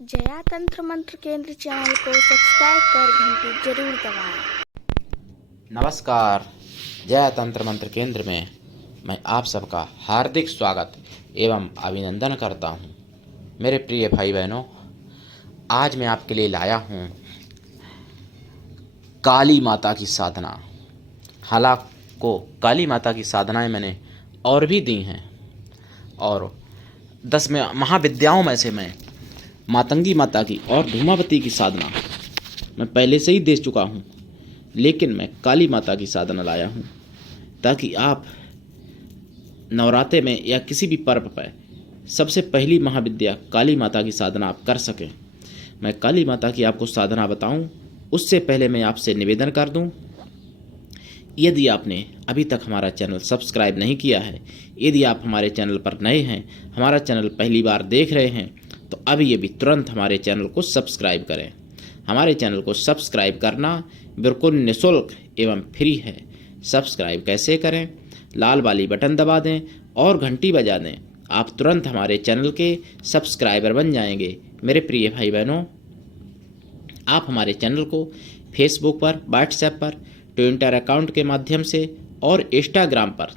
जया तंत्र मंत्र केंद्र चैनल को सब्सक्राइब कर घंटी जरूर दबाएं। नमस्कार। जया तंत्र मंत्र केंद्र में मैं आप सबका हार्दिक स्वागत एवं अभिनंदन करता हूं। मेरे प्रिय भाई बहनों, आज मैं आपके लिए लाया हूं काली माता की साधना। हालांकि काली माता की साधनाएं मैंने और भी दी हैं और 10 में महाविद्याओं में से मैं मातंगी माता की और धूमावती की साधना मैं पहले से ही दे चुका हूँ, लेकिन मैं काली माता की साधना लाया हूँ ताकि आप नवरात्रे में या किसी भी पर्व पर सबसे पहली महाविद्या काली माता की साधना आप कर सकें। मैं काली माता की आपको साधना बताऊं, उससे पहले मैं आपसे निवेदन कर दूं, यदि आपने अभी तक हमारा चैनल सब्सक्राइब नहीं किया है, यदि आप हमारे चैनल पर नए हैं, हमारा चैनल पहली बार देख रहे हैं, तो अभी तुरंत हमारे चैनल को सब्सक्राइब करें। हमारे चैनल को सब्सक्राइब करना बिल्कुल निःशुल्क एवं फ्री है। सब्सक्राइब कैसे करें? लाल वाली बटन दबा दें और घंटी बजा दें। आप तुरंत हमारे चैनल के सब्सक्राइबर बन जाएंगे। मेरे प्रिय भाई बहनों, आप हमारे चैनल को फेसबुक पर, व्हाट्सएप पर, ट्विटर अकाउंट के माध्यम से और इंस्टाग्राम पर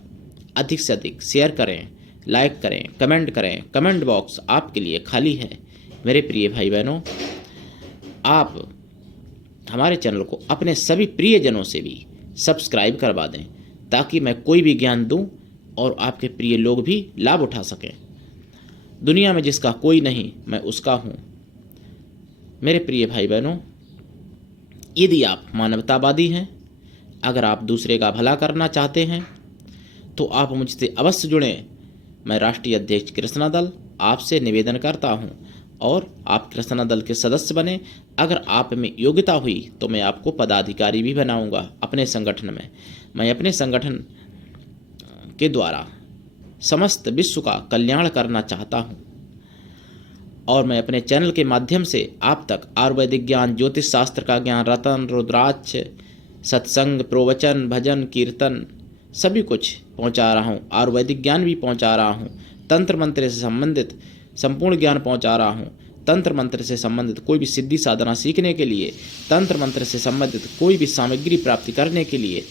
अधिक से अधिक शेयर करें, लाइक करें, कमेंट करें। कमेंट बॉक्स आपके लिए खाली है। मेरे प्रिय भाई बहनों, आप हमारे चैनल को अपने सभी प्रियजनों से भी सब्सक्राइब करवा दें ताकि मैं कोई भी ज्ञान दूं और आपके प्रिय लोग भी लाभ उठा सकें। दुनिया में जिसका कोई नहीं, मैं उसका हूं। मेरे प्रिय भाई बहनों, यदि आप मानवतावादी हैं, अगर आप दूसरे का भला करना चाहते हैं, तो आप मुझसे अवश्य जुड़ें। मैं राष्ट्रीय अध्यक्ष कृष्णा दल आपसे निवेदन करता हूं और आप कृष्णा दल के सदस्य बने। अगर आप में योग्यता हुई तो मैं आपको पदाधिकारी भी बनाऊंगा अपने संगठन में। मैं अपने संगठन के द्वारा समस्त विश्व का कल्याण करना चाहता हूं और मैं अपने चैनल के माध्यम से आप तक आयुर्वेदिक ज्ञान, ज्योतिष शास्त्र का ज्ञान, रतन, रुद्राक्ष, सत्संग, प्रवचन, भजन, कीर्तन सभी कुछ पहुंचा रहा हूं। आयुर्वेदिक ज्ञान भी पहुंचा रहा हूं। तंत्र मंत्र से संबंधित संपूर्ण ज्ञान पहुंचा रहा हूं। तंत्र मंत्र से संबंधित कोई भी सिद्धि साधना सीखने के लिए, तंत्र मंत्र से संबंधित कोई भी सामग्री प्राप्ति करने के लिए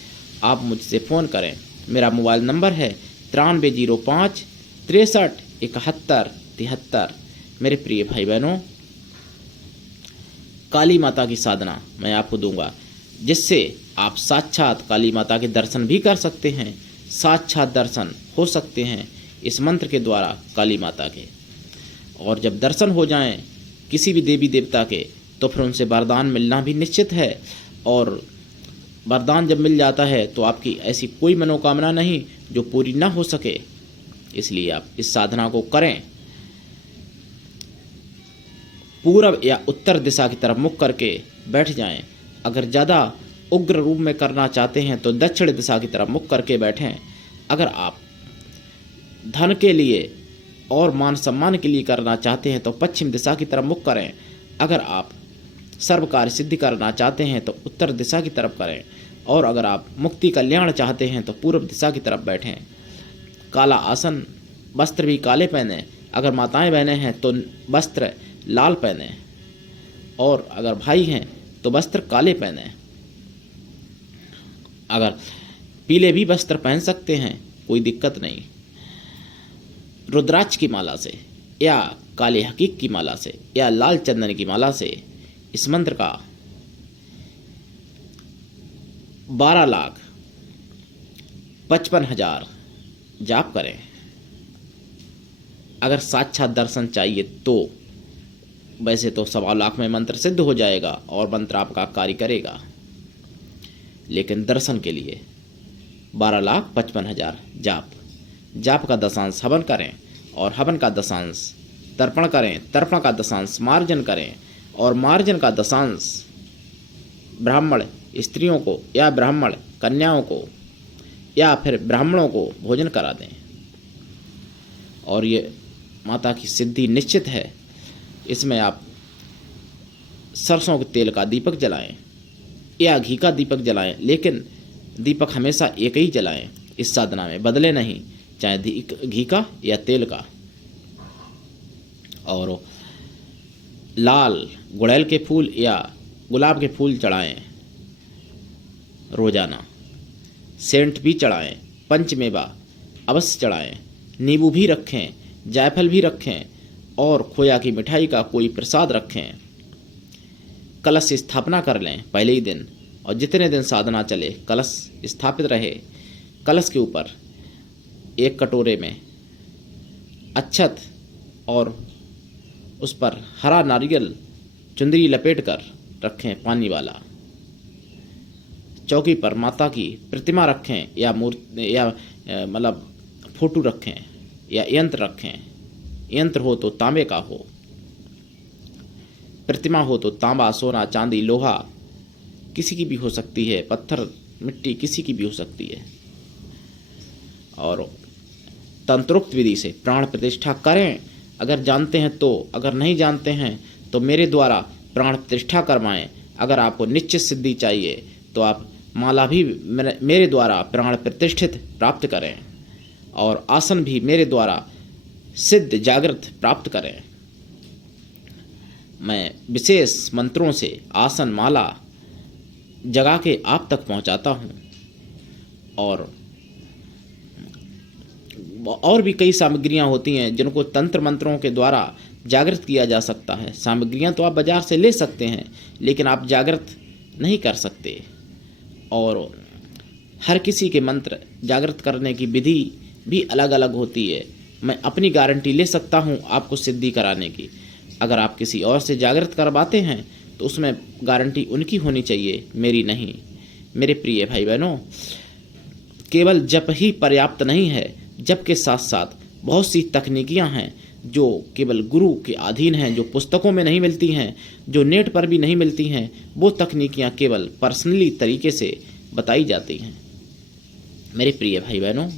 आप मुझसे फ़ोन करें। मेरा मोबाइल नंबर है 9305 63 71 73। मेरे प्रिय भाई बहनों, काली माता की साधना मैं आपको दूंगा, जिससे आप साक्षात काली माता के दर्शन भी कर सकते हैं। साक्षात दर्शन हो सकते हैं इस मंत्र के द्वारा काली माता के। और जब दर्शन हो जाएं किसी भी देवी देवता के, तो फिर उनसे वरदान मिलना भी निश्चित है। और वरदान जब मिल जाता है तो आपकी ऐसी कोई मनोकामना नहीं जो पूरी ना हो सके। इसलिए आप इस साधना को करें। पूर्व या उत्तर दिशा की तरफ मुख करके बैठ जाएं। अगर ज़्यादा उग्र रूप में करना चाहते हैं तो दक्षिण दिशा की तरफ मुख करके बैठें। अगर आप धन के लिए और मान सम्मान के लिए करना चाहते हैं तो पश्चिम दिशा की तरफ मुख करें। अगर आप सर्व कार्य सिद्धि करना चाहते हैं तो उत्तर दिशा की तरफ करें। और अगर आप मुक्ति कल्याण चाहते हैं तो पूर्व दिशा की तरफ बैठें। काला आसन, वस्त्र भी काले पहने। अगर माताएं बहनें हैं तो वस्त्र लाल पहने और अगर भाई हैं तो वस्त्र काले पहने। अगर पीले भी वस्त्र पहन सकते हैं, कोई दिक्कत नहीं। रुद्राक्ष की माला से या काले हकीक की माला से या लाल चंदन की माला से इस मंत्र का 12,55,000 जाप करें। अगर साक्षात दर्शन चाहिए तो वैसे तो 1.25 लाख में मंत्र सिद्ध हो जाएगा और मंत्र आपका कार्य करेगा, लेकिन दर्शन के लिए 12,55,000 जाप का दशांश हवन करें और हवन का दशांश तर्पण करें। तर्पण का दशांश मार्जन करें और मार्जन का दशांश ब्राह्मण स्त्रियों को या ब्राह्मण कन्याओं को या फिर ब्राह्मणों को भोजन करा दें। और ये माता की सिद्धि निश्चित है। इसमें आप सरसों के तेल का दीपक जलाएं या घी का दीपक जलाएं, लेकिन दीपक हमेशा एक ही जलाएं। इस साधना में बदले नहीं, चाहे घी का या तेल का। और लाल गुड़ैल के फूल या गुलाब के फूल चढ़ाएं रोजाना। सेंट भी चढ़ाएं, पंचमेवा अवश्य चढ़ाएं, नींबू भी रखें, जायफल भी रखें और खोया की मिठाई का कोई प्रसाद रखें। कलश स्थापना कर लें पहले ही दिन, और जितने दिन साधना चले कलश स्थापित रहे। कलश के ऊपर एक कटोरे में अक्षत और उस पर हरा नारियल चुंदरी लपेट कर रखें पानी वाला। चौकी पर माता की प्रतिमा रखें या मूर्ति या मतलब फोटो रखें या यंत्र रखें। यंत्र हो तो तांबे का हो, प्रतिमा हो तो तांबा, सोना, चांदी, लोहा किसी की भी हो सकती है, पत्थर, मिट्टी किसी की भी हो सकती है। और तंत्रोक्त विधि से प्राण प्रतिष्ठा करें अगर जानते हैं तो, अगर नहीं जानते हैं तो मेरे द्वारा प्राण प्रतिष्ठा करवाएं। अगर आपको निश्चित सिद्धि चाहिए तो आप माला भी मेरे द्वारा प्राण प्रतिष्ठित प्राप्त करें और आसन भी मेरे द्वारा सिद्ध जागृत प्राप्त करें। मैं विशेष मंत्रों से आसन माला जगा के आप तक पहुंचाता हूं। और भी कई सामग्रियां होती हैं जिनको तंत्र मंत्रों के द्वारा जागृत किया जा सकता है। सामग्रियां तो आप बाजार से ले सकते हैं लेकिन आप जागृत नहीं कर सकते। और हर किसी के मंत्र जागृत करने की विधि भी अलग अलग होती है। मैं अपनी गारंटी ले सकता हूं आपको सिद्धि कराने की। अगर आप किसी और से जागृत करवाते हैं तो उसमें गारंटी उनकी होनी चाहिए, मेरी नहीं। मेरे प्रिय भाई बहनों, केवल जप ही पर्याप्त नहीं है। जप के साथ साथ बहुत सी तकनीकियां हैं जो केवल गुरु के अधीन हैं, जो पुस्तकों में नहीं मिलती हैं, जो नेट पर भी नहीं मिलती हैं। वो तकनीकियां केवल पर्सनली तरीके से बताई जाती हैं। मेरे प्रिय भाई बहनों,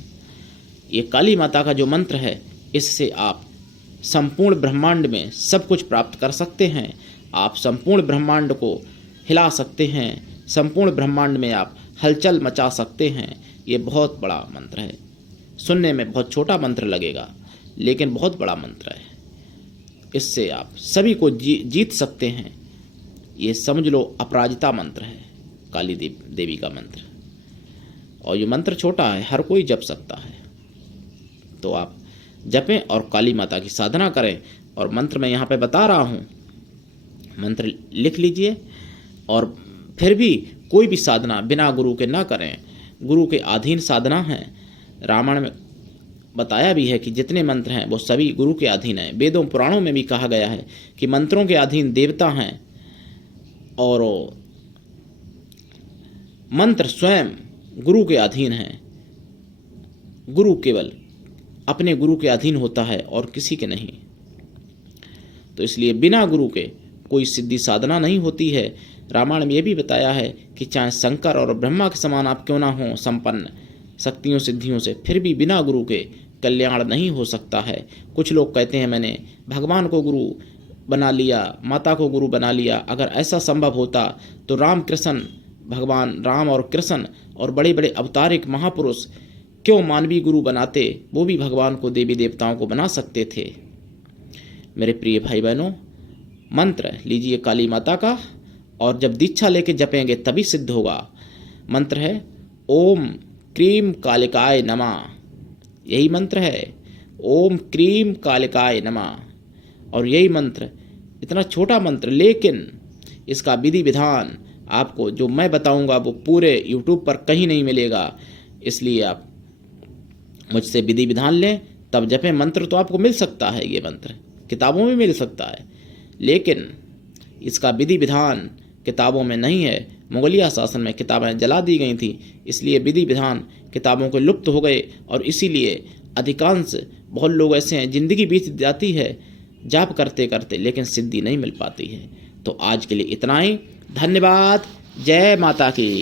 ये काली माता का जो मंत्र है, इससे आप संपूर्ण ब्रह्मांड में सब कुछ प्राप्त कर सकते हैं। आप संपूर्ण ब्रह्मांड को हिला सकते हैं, संपूर्ण ब्रह्मांड में आप हलचल मचा सकते हैं। ये बहुत बड़ा मंत्र है। सुनने में बहुत छोटा मंत्र लगेगा लेकिन बहुत बड़ा मंत्र है। इससे आप सभी को जीत सकते हैं। ये समझ लो अपराजिता मंत्र है, काली देवी का मंत्र। और ये मंत्र छोटा है, हर कोई जप सकता है। तो आप जपें और काली माता की साधना करें। और मंत्र मैं यहाँ पे बता रहा हूँ, मंत्र लिख लीजिए। और फिर भी कोई भी साधना बिना गुरु के ना करें। गुरु के अधीन साधना है। रामायण में बताया भी है कि जितने मंत्र हैं वो सभी गुरु के अधीन हैं। वेदों पुराणों में भी कहा गया है कि मंत्रों के अधीन देवता हैं और मंत्र स्वयं गुरु के अधीन हैं। गुरु केवल अपने गुरु के अधीन होता है और किसी के नहीं। तो इसलिए बिना गुरु के कोई सिद्धि साधना नहीं होती है। रामायण में यह भी बताया है कि चाहे शंकर और ब्रह्मा के समान आप क्यों ना हो संपन्न शक्तियों सिद्धियों से, फिर भी बिना गुरु के कल्याण नहीं हो सकता है। कुछ लोग कहते हैं मैंने भगवान को गुरु बना लिया, माता को गुरु बना लिया। अगर ऐसा संभव होता तो राम कृष्ण, भगवान राम और कृष्ण और बड़े बड़े अवतारिक महापुरुष क्यों मानवीय गुरु बनाते? वो भी भगवान को, देवी देवताओं को बना सकते थे। मेरे प्रिय भाई बहनों, मंत्र लीजिए काली माता का और जब दीक्षा लेके जपेंगे तभी सिद्ध होगा। मंत्र है ओम क्रीम कालिकाय नमः। यही मंत्र है, ओम क्रीम कालिकाय नमः। और यही मंत्र, इतना छोटा मंत्र, लेकिन इसका विधि विधान आपको जो मैं बताऊंगा वो पूरे YouTube पर कहीं नहीं मिलेगा। इसलिए आप मुझसे विधि विधान लें तब जपें। मंत्र तो आपको मिल सकता है, ये मंत्र किताबों में मिल सकता है, लेकिन इसका विधि विधान किताबों में नहीं है। मुगलिया शासन में किताबें जला दी गई थी, इसलिए विधि विधान किताबों के लुप्त हो गए। और इसीलिए अधिकांश बहुत लोग ऐसे हैं, जिंदगी बीत जाती है जाप करते करते लेकिन सिद्धि नहीं मिल पाती है। तो आज के लिए इतना ही। धन्यवाद। जय माता की।